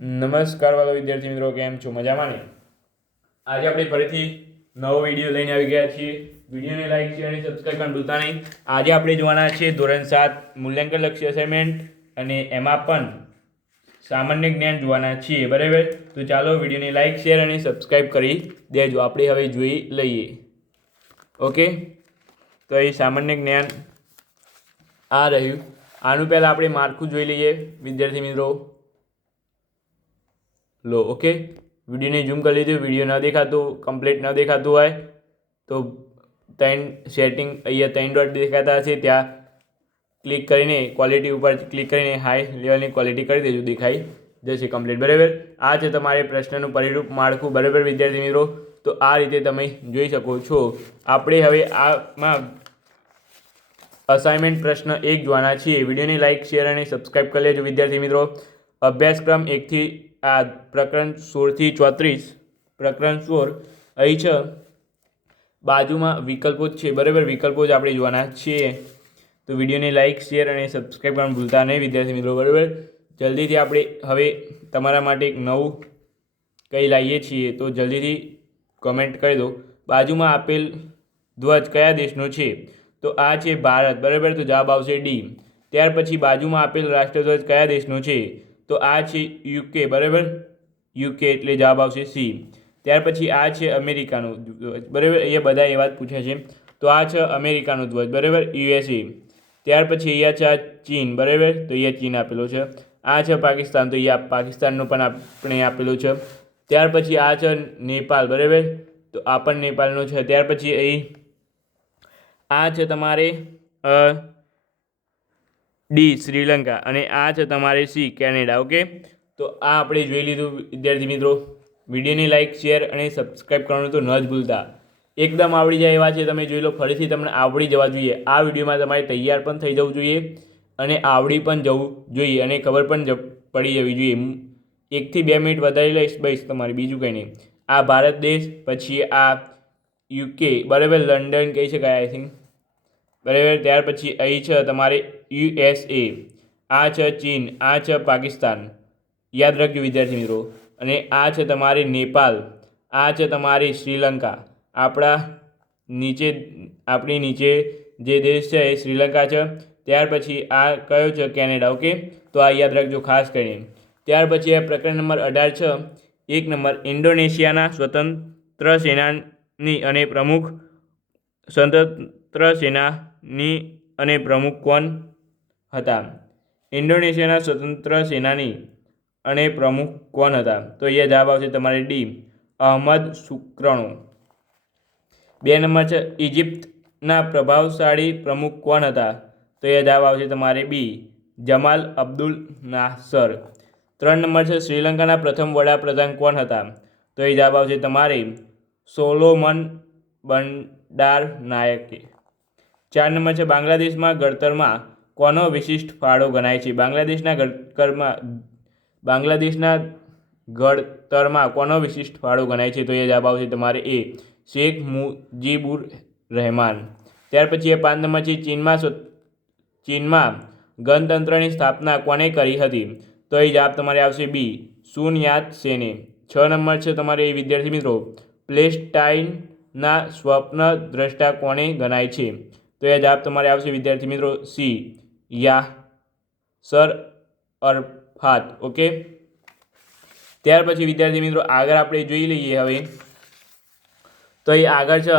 નમસ્કાર વાલો વિદ્યાર્થી મિત્રો, કેમ છો? મજામાં ને? આજે આપણે ફરીથી નવો વિડીયો લઈને આવી ગયા છીએ. વિડીયોને લાઈક શેર અને સબસ્ક્રાઈબ કરવાનું ભૂલતા નહીં. આજે આપણે જોવાના છે ધોરણ 7 મૂલ્યાંકન લક્ષી અસાઇનમેન્ટ અને એમાં પણ સામાન્ય જ્ઞાન જોવાના છીએ, બરાબર? તો ચાલો વિડીયોને લાઈક શેર અને સબસ્ક્રાઈબ કરી દેજો. આપણે હવે જોઈ લઈએ. ઓકે, તો એ સામાન્ય જ્ઞાન આ રહ્યું. આનું પહેલાં આપણે માળખું જોઈ લઈએ વિદ્યાર્થી મિત્રો. લો, ઓકે, વિડીયોને ઝૂમ કરી લીધું. વિડીયો ન દેખાતું, કમ્પ્લીટ ન દેખાતું હોય તો સેટિંગ અહીંયા 3 ડોટ દેખાતા હશે, ત્યાં ક્લિક કરીને ક્વોલિટી ઉપર ક્લિક કરીને હાઈ લેવલની ક્વોલિટી કરી દેજો, દેખાઈ જશે કમ્પ્લીટ, બરાબર? આ છે તમારે પ્રશ્નનું પરિરૂપ માળખું, બરાબર વિદ્યાર્થી મિત્રો? તો આ રીતે તમે જોઈ શકો છો. આપણે હવે આમાં અસાઇનમેન્ટ પ્રશ્ન 1 જોવાના છીએ. વિડીયોને લાઈક શેર અને સબસ્ક્રાઈબ કરી લેજો વિદ્યાર્થી મિત્રો. અભ્યાસક્રમ 1 થી આ પ્રકરણ 16 થી 34, પ્રકરણ 16 અહીં છે. બાજુમાં વિકલ્પો જ છે, બરાબર? વિકલ્પો જ આપણે જોવાના છીએ. તો વિડીયોને લાઈક શેર અને સબસ્ક્રાઈબ કરવાનું ભૂલતા નહીં વિદ્યાર્થી મિત્રો, બરાબર? જલ્દીથી આપણે હવે તમારા માટે એક નવું કંઈ લાવીએ છીએ, તો જલ્દીથી કમેન્ટ કરી દો. બાજુમાં આપેલ ધ્વજ કયા દેશનો છે? તો આ છે ભારત, બરાબર? તો જવાબ આવશે ડી. ત્યાર પછી બાજુમાં આપેલ રાષ્ટ્રધ્વજ કયા દેશનો છે? તો આ છે યુકે, બરાબર? યુકે એટલે જવાબ આવશે સી. ત્યાર પછી આ છે અમેરિકાનો ધ્વજ, બરાબર? અહીંયા બધા એવા જ પૂછ્યા છે. તો આ છે અમેરિકાનો ધ્વજ, બરાબર? યુએસએ. ત્યાર પછી અહીંયા છે આ ચીન, બરાબર? તો અહીંયા ચીન આપેલો છે. આ છે પાકિસ્તાન, તો અહીંયા પાકિસ્તાનનો પણ આપણે આપેલો છે. ત્યાર પછી આ છે નેપાળ, બરાબર? તો આ પણ નેપાળનો છે. ત્યાર પછી અહીં આ છે તમારે ડી શ્રીલંકા અને આ છે તમારે સી કેનેડા. ઓકે, તો આ આપણે જોઈ લીધું વિદ્યાર્થી મિત્રો. વિડીયોને લાઈક શેર અને સબસ્ક્રાઈબ કરવાનું તો ન જ ભૂલતા. એકદમ આવડી જાય એવા છે, તમે જોઈ લો. ફરીથી તમને આવડી જવા જોઈએ. આ વિડીયોમાં તમારે તૈયાર પણ થઈ જવું જોઈએ અને આવડી પણ જવું જોઈએ અને ખબર પણ પડી જવી જોઈએ. 1 થી 2 મિનિટ વધારી લઈશ બસ તમારે, બીજું કંઈ નહીં. આ ભારત દેશ, પછી આ યુકે, બરાબર? લંડન કહી શકાય આઈ થિંક, બરાબર? ત્યાર પછી અહીં છે તમારે યુએસએ, આ છે ચીન, આ છે પાકિસ્તાન, યાદ રાખજો વિદ્યાર્થી મિત્રો. અને આ છે તમારી નેપાળ, આ છે તમારી શ્રીલંકા. આપણી નીચે જે દેશ છે એ શ્રીલંકા છે. ત્યાર પછી આ કયો છે? કેનેડા. ઓકે, તો આ યાદ રાખજો ખાસ કરીને. ત્યાર પછી આ પ્રકરણ નંબર 18 છે. 1 નંબર, ઇન્ડોનેશિયાના સ્વતંત્ર સેનાની અને પ્રમુખ કોણ હતા? ઇન્ડોનેશિયાના સ્વતંત્ર સેનાની અને પ્રમુખ કોણ હતા? તો અહીંયા જવાબ આવશે તમારે ડી, અહમદ સુકર્ણો. 2 નંબર છે, ઇજિપ્તના પ્રભાવશાળી પ્રમુખ કોણ હતા? તો અહીંયા જવાબ આવશે તમારે બી, જમાલ અબ્દુલ નાસર. 3 નંબર છે, શ્રીલંકાના પ્રથમ વડાપ્રધાન કોણ હતા? તો એ જવાબ આવશે તમારે સોલોમન બંડાર નાયકે. 4 નંબર છે, બાંગ્લાદેશમાં ઘડતરમાં કોનો વિશિષ્ટ ફાળો ગણાય છે? બાંગ્લાદેશના ઘડતરમાં કોનો વિશિષ્ટ ફાળો ગણાય છે? તો એ જવાબ આવશે તમારે એ, શેખ મુજીબુર રહેમાન. ત્યાર પછી 5 નંબર છે, ચીનમાં ગણતંત્રની સ્થાપના કોણે કરી હતી? તો એ જવાબ તમારે આવશે બી, સુન યાત સેને. 6 નંબર છે તમારે વિદ્યાર્થી મિત્રો, પ્લેસ્ટાઇનના સ્વપ્ન દ્રષ્ટા કોણે ગણાય છે? તો એ જવાબ તમારે આવશે વિદ્યાર્થી મિત્રો સી, યાસર અરફાત. ઓકે, ત્યાર પછી વિદ્યાર્થી મિત્રો આગળ આપણે જોઈ લઈએ હવે. તો એ આગળ છે,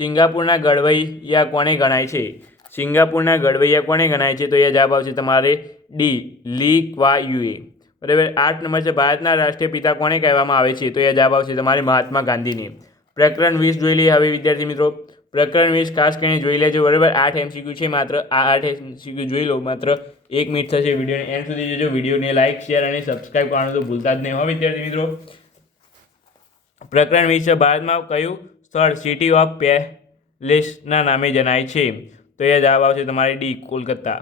સિંગાપુરના ઘડવૈયા કોણે ગણાય છે? સિંગાપુરના ઘડવૈયા કોણે ગણાય છે? તો એ જવાબ આવશે તમારે ડી, લી ક્વા યુએ, બરાબર? 8 નંબર છે, ભારતના રાષ્ટ્રીય પિતા કોણે કહેવામાં આવે છે? તો એ જવાબ આવશે તમારે મહાત્મા ગાંધીને. પ્રકરણ 20 જોઈ લઈએ હવે વિદ્યાર્થી મિત્રો. પ્રકરણ 20 ખાસ કરીને જોઈ લેજો, બરાબર? 8 MCQ છે માત્ર. આ 8 MCQ જોઈ લો, માત્ર 1 મિનિટ થશે. વિડીયોને એન્ડ સુધી જોજો. વિડીયોને લાઈક શેર અને સબસ્ક્રાઈબ કરવાનું તો ભૂલતા જ નહીં હો વિદ્યાર્થી મિત્રો. પ્રકરણ 20 છે, ભારતમાં કયું સ્થળ સિટી ઓફ પેલેસના નામે જણાય છે? તો એ જવાબ આવશે તમારે ડી, કોલકાતા.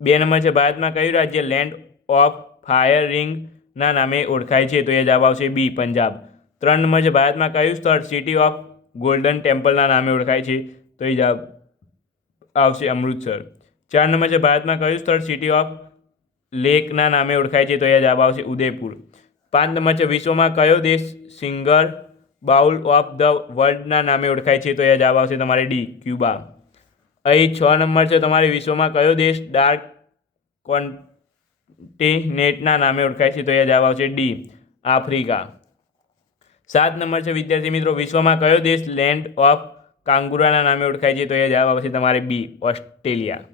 2 નંબર છે, ભારતમાં કયું રાજ્ય લેન્ડ ઓફ ફાયર રિંગના નામે ઓળખાય છે? તો એ જવાબ આવશે બી, પંજાબ. 3 નંબર છે, ભારતમાં કયું સ્થળ સિટી ઓફ ગોલ્ડન ટેમ્પલના નામે ઓળખાય છે? તો એ જવાબ આવશે અમૃતસર. 4 નંબર છે, ભારતમાં કયું સ્થળ સિટી ઓફ લેકના નામે ઓળખાય છે? તો અહીંયા જવાબ આવશે ઉદયપુર. 5 નંબર છે વિશ્વમાં કયો દેશ સિંગર બાઉલ ઓફ ધ વર્લ્ડના નામે ઓળખાય છે? તો અહીંયા જવાબ આવશે તમારે ડી ક્યુબા. અહીં 6 નંબર છે તમારે વિશ્વમાં કયો દેશ ડાર્ક કોન્ટિનેન્ટના નામે ઓળખાય છે? તો અહીંયા જવાબ આવશે ડી આફ્રિકા. 7 નંબર છે વિદ્યાર્થી મિત્રો વિશ્વમાં કયો દેશ લેન્ડ ઓફ કાંગુરાના નામે ઓળખાય છે? તો અહીંયા જવાબ આવશે તમારે બી ઓસ્ટ્રેલિયા.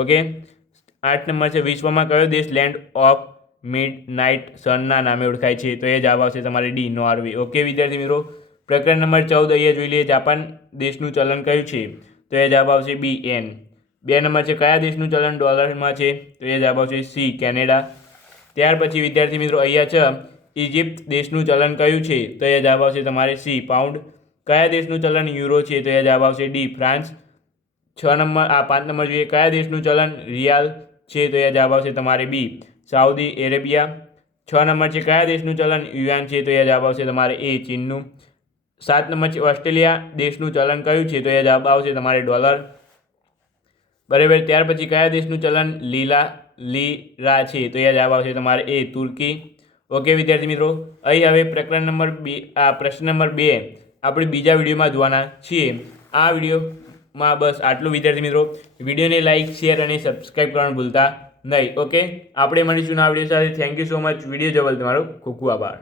ઓકે. 8 નંબર છે વિશ્વમાં કયો દેશ લેન્ડ ઓફ મિડનાઇટ સનના નામે ઓળખાય છે? તો એ જવાબ આવશે તમારે ડી નોર્વે. ઓકે વિદ્યાર્થી મિત્રો પ્રકરણ નંબર 14 અહીંયા જોઈ લઈએ. જાપાન દેશનું ચલણ કયું છે? તો એ જવાબ આવશે બી એન. 2 નંબર છે કયા દેશનું ચલણ ડોલરમાં છે? તો એ જવાબ આવશે સી કેનેડા. ત્યાર પછી વિદ્યાર્થી મિત્રો અહીંયા છે ઇજિપ્ત દેશનું ચલણ કયું છે? તો એ જવાબ આવશે તમારે સી પાઉન્ડ. કયા દેશનું ચલણ યુરો છે? તો એ જવાબ આવશે ડી ફ્રાન્સ. 5 નંબર જોઈએ કયા દેશનું ચલણ રિયાલ છે? તો એ જવાબ આવશે તમારે બી સાઉદી અરેબિયા. 6 નંબર છે કયા દેશનું ચલણ યુઆન છે? તો એ જવાબ આવશે તમારે એ ચીનનું. 7 નંબર છે ઓસ્ટ્રેલિયા દેશનું ચલણ કયું છે? તો એ જવાબ આવશે તમારે ડોલર. બરાબર. ત્યાર પછી કયા દેશનું ચલણ લીરા છે? તો એ જવાબ આવશે તમારે એ તુર્કી. ઓકે વિદ્યાર્થી મિત્રો અહીં હવે પ્રકરણ નંબર 2 પ્રશ્ન નંબર 2 આપણે બીજા વિડીયોમાં જોવાના છીએ. આ વિડીયોમાં બસ આટલું વિદ્યાર્થી મિત્રો. વિડીયોને લાઇક શેર અને સબસ્ક્રાઈબ કરવાનું ભૂલતા નહીં. ઓકે આપણે મળીશું આ વિડીયો સાથે. Thank you so much. Video જોવા તમારો ખૂબ ખૂબ આભાર.